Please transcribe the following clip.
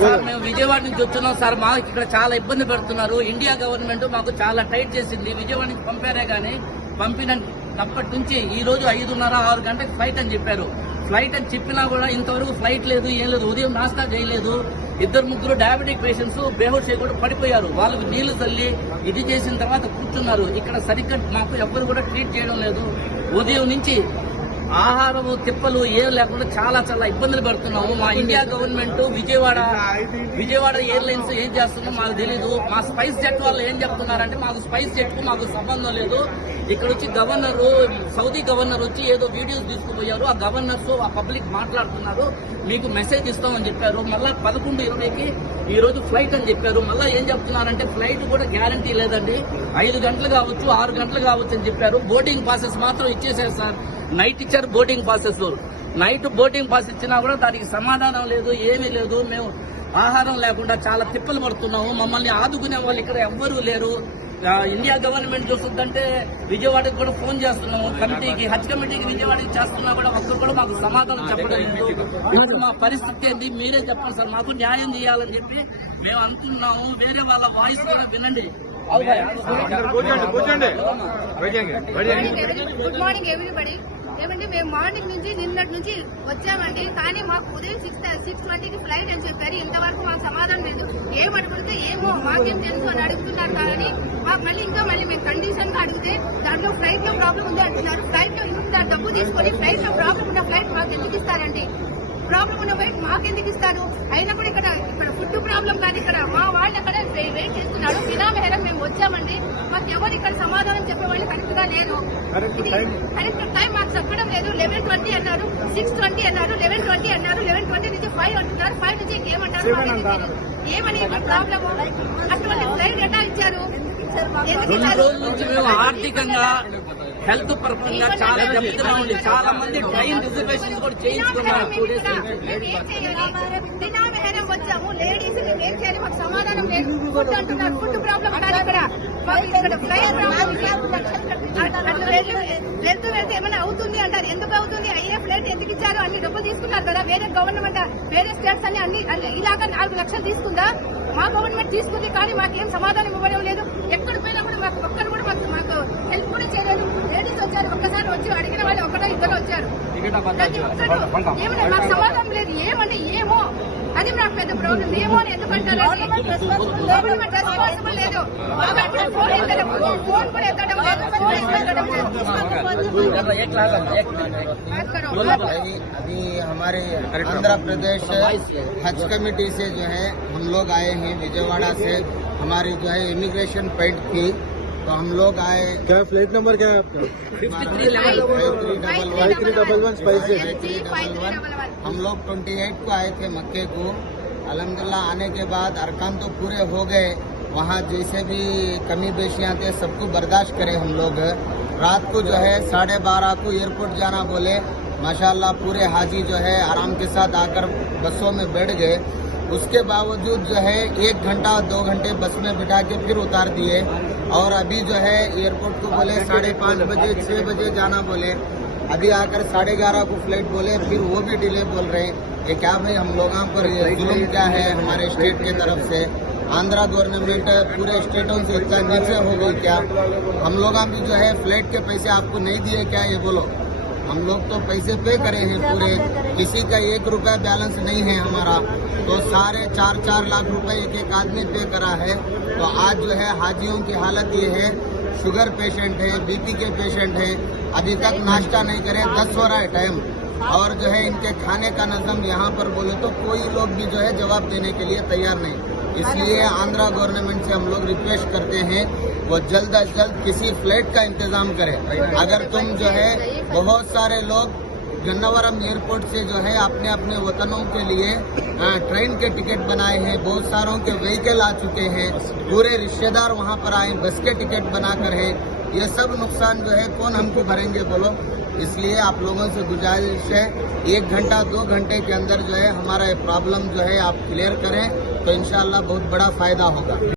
Sir మేము విజయవాడ నుంచి వచ్చున్నాం sir. మాకు ఇక్కడ చాలా ఇబ్బంది పెడుతున్నారు. ఇండియా గవర్నమెంట్ మాకు చాలా టైట్ చేసింది. విజయవాడ నుంచి పంపారే గానీ పంపినప్పటి నుంచి ఈ రోజు 5:30-6 గంటలకు ఫ్లైట్ అని చెప్పారు. ఫ్లైట్ అని చెప్పినా కూడా ఇంతవరకు ఫ్లైట్ లేదు, ఏం లేదు. ఉదయం నాస్తా చేయలేదు. 2-3 డయాబెటిక్ పేషెంట్స్ బేహోష్ కూడా పడిపోయారు. వాళ్ళకి నీళ్లు చల్లి ఇది చేసిన తర్వాత కూర్చున్నారు. ఇక్కడ సరిగ్గా మాకు ఎవ్వరు కూడా ట్రీట్ చేయడం లేదు. ఉదయం నుంచి ఆహారం తిప్పలు ఏం లేకుండా చాలా చాలా ఇబ్బందులు పెడుతున్నాము. మా ఇండియా గవర్నమెంట్ విజయవాడ ఎయిర్లైన్స్ ఏం చేస్తుందో మాకు తెలీదు. మా స్పైస్ జెట్ వాళ్ళు ఏం చెప్తున్నారంటే మాకు స్పైస్ జెట్ కు మాకు సంబంధం లేదు. ఇక్కడ వచ్చి సౌదీ గవర్నర్ వచ్చి ఏదో వీడియోస్ తీసుకుపోయారు. ఆ గవర్నర్స్ ఆ పబ్లిక్ మాట్లాడుతున్నారు. మీకు మెసేజ్ ఇస్తామని చెప్పారు. మళ్ళా 11:20కి ఈ రోజు ఫ్లైట్ అని చెప్పారు. మళ్ళా ఏం చెప్తున్నారంటే ఫ్లైట్ కూడా గ్యారంటీ లేదండి. 5 గంటలు కావచ్చు, 6 గంటలు కావచ్చు అని చెప్పారు. బోర్డింగ్ పాసెస్ మాత్రం ఇచ్చేసారు సార్. నైట్ ఇచ్చారు boarding passes. Night boarding pass ఇచ్చినా కూడా దానికి సమాధానం లేదు, ఏమీ లేదు. మేము ఆహారం లేకుండా చాలా తిప్పలు పడుతున్నాము. మమ్మల్ని ఆదుకునే వాళ్ళు ఇక్కడ ఎవ్వరూ లేరు. ఇండియా గవర్నమెంట్ చూస్తుందంటే విజయవాడకి కూడా ఫోన్ చేస్తున్నాము కమిటీకి, హజ్ కమిటీకి విజయవాడకి చేస్తున్నా కూడా ఒక్కరు కూడా మాకు సమాధానం చెప్పడం లేదు. ఇప్పుడు మా పరిస్థితి ఏంటి మీరే చెప్పండి సార్. మాకు న్యాయం చేయాలని చెప్పి మేము అనుకున్నాము. వేరే వాళ్ళ వాయిస్ కూడా వినండి. Good morning everybody. ఏమంటే మేము మార్నింగ్ నుంచి నిన్నటి నుంచి వచ్చామండి. కానీ మాకు ఉదయం 6:20కి ఫ్లైట్ అని చెప్పారు. ఇంతవరకు మాకు సమాధానం లేదు. ఏమడుగుడితే ఏమో మాకేం తెలుసు అని అడుగుతున్నారు. కానీ మాకు మళ్ళీ మేము కండిషన్ గా అడిగితే దాంట్లో ఫ్లైట్ లో ప్రాబ్లం ఉంది అంటున్నారు. ఫ్లైట్ లో ఇంత డబ్బు తీసుకొని ఫ్లైట్ లో ప్రాబ్లం ఉన్న ఫ్లైట్ మాకు ఎందుకు ఇస్తారండి? ప్రాబ్లం ఉన్న ఫ్లైట్ మాకెందుకు ఇస్తారు? అయినా కూడా ఇక్కడ ఫుడ్ ప్రాబ్లం కానీ ఇక్కడ మా వాళ్ళు అక్కడ వెయిట్ చేస్తున్నాడు. వినామేరం మేము వచ్చామండి. మాకు ఎవరు ఇక్కడ సమాధానం చెప్పేవాళ్ళు కరెక్ట్ గా లేరు. కరెక్ట్ టైం మాకు చెప్పడం లేదు. 11:20 అన్నారు, 6:20 అన్నారు, 11:20 అన్నారు. 11:20 నుంచి 5 అంటున్నారు. 5 నుంచి ఇంకేమంటారు? ఏమని ప్రాబ్లం? అటువంటి ఫ్లైట్ ఎట్లా ఇచ్చారు? ఆర్థికంగా హెల్త్ పరంగా చాలా దెబ్బతిగా ఉంది. చాలా మంది ట్రైన్ రిజర్వేషన్ కూడా చేయించుకున్నారు. వచ్చాము లేడీస్ ఏం చేయాలి? మాకు సమాధానం లేదు. ఫుడ్ అంటున్నారు. ఫుడ్ ప్రాబ్లం కాదు ఇక్కడ. ఇక్కడ ఫ్లైట్ వెళ్తూ ఏమైనా అవుతుంది అంటారు. ఎందుకు అవుతుంది? అయ్యే ఫ్లైట్ ఎందుకు ఇచ్చారు? అన్ని డబ్బులు తీసుకున్నారు కదా. వేరే గవర్నమెంట్ వేరే స్టేట్స్ అన్ని ఇలాగా 4 లక్షలు తీసుకుందా? మా గవర్నమెంట్ తీసుకుంది. కానీ మాకేం సమాధానం ఇవ్వడం లేదు. ఎక్కడ పోయినా కూడా మాకు ఒక్కరు కూడా మాకు హెల్ప్ కూడా చేయలేదు. లేడీస్ వచ్చారు. ఒక్కసారి వచ్చి అడిగిన వాళ్ళు 1-2 వచ్చారు. ప్రతి ఒక్కరు ఏమన్నా మాకు సమాధానం లేదు. ఏమని ఏమో అది నాకు పెద్ద ప్రాబ్లం. ఏమో అని ఎందుకంటారు? రెస్పాన్సిబుల్ లేదు. ఫోన్ కూడా ఎత్తడం లేదు. अभी हमारे आंध्र प्रदेश हज कमेटी से जो है हम लोग आए हैं विजयवाड़ा से. हमारी जो है इमिग्रेशन पॉइंट थी तो हम लोग आए. क्या फ्लाइट नंबर क्या है आपका? 5311 स्पाइसेस. हम लोग 28 को आए थे मक्के को. अल्हम्दुलिल्लाह आने के बाद अरकान तो पूरे हो गए. वहाँ जैसे भी कमी बेशियाँ थे सबको बर्दाश्त करे हम लोग. रात को जो है 12:30 को एयरपोर्ट जाना बोले. माशाल्लाह पूरे हाजी जो है आराम के साथ आकर बसों में बैठ गए. उसके बावजूद जो है 1 घंटा 2 घंटे बस में बिठा के फिर उतार दिए. और अभी जो है एयरपोर्ट को बोले 5:30 बजे 6 बजे जाना बोले. अभी आकर 11:30 को फ्लाइट बोले. फिर वो भी डिले बोल रहे हैं. ये क्या भाई हम लोगों पर जुल्म क्या है हमारे स्टेट की तरफ से? आंध्रा गवर्नमेंट पूरे स्टेटों से इतना नीचे हो गई क्या? हम लोग भी जो है फ्लाइट के पैसे आपको नहीं दिए क्या? ये बोलो. हम लोग तो पैसे पे करे हैं पूरे. किसी का 1 रुपया बैलेंस नहीं है हमारा. तो सारे 4-4 लाख रुपए एक आदमी पे करा है. तो आज जो है हाजियों की हालत ये है. शुगर पेशेंट है, बीपी के पेशेंट है. अभी तक नाश्ता नहीं करे. 10 हो रहा है टाइम. और जो है इनके खाने का नज़म यहाँ पर बोले तो कोई लोग भी जो है जवाब देने के लिए तैयार नहीं. इसलिए आंध्रा गवर्नमेंट से हम लोग रिक्वेस्ट करते हैं वो जल्द अज जल्द किसी फ्लाइट का इंतजाम करे. अगर तुम जो है बहुत सारे लोग गन्नावरम एयरपोर्ट से जो है अपने अपने वतनों के लिए ट्रेन के टिकट बनाए हैं. बहुत सारों के व्हीकल आ चुके हैं. पूरे रिश्तेदार वहाँ पर आए बस के टिकट बनाकर है. ये सब नुकसान जो है कौन हमको भरेंगे बोलो. इसलिए आप लोगों से गुजारिश है 1 घंटा 2 घंटे के अंदर जो है हमारा ये प्रॉब्लम जो है आप क्लियर करें तो इंशाल्लाह बहुत बड़ा फायदा होगा.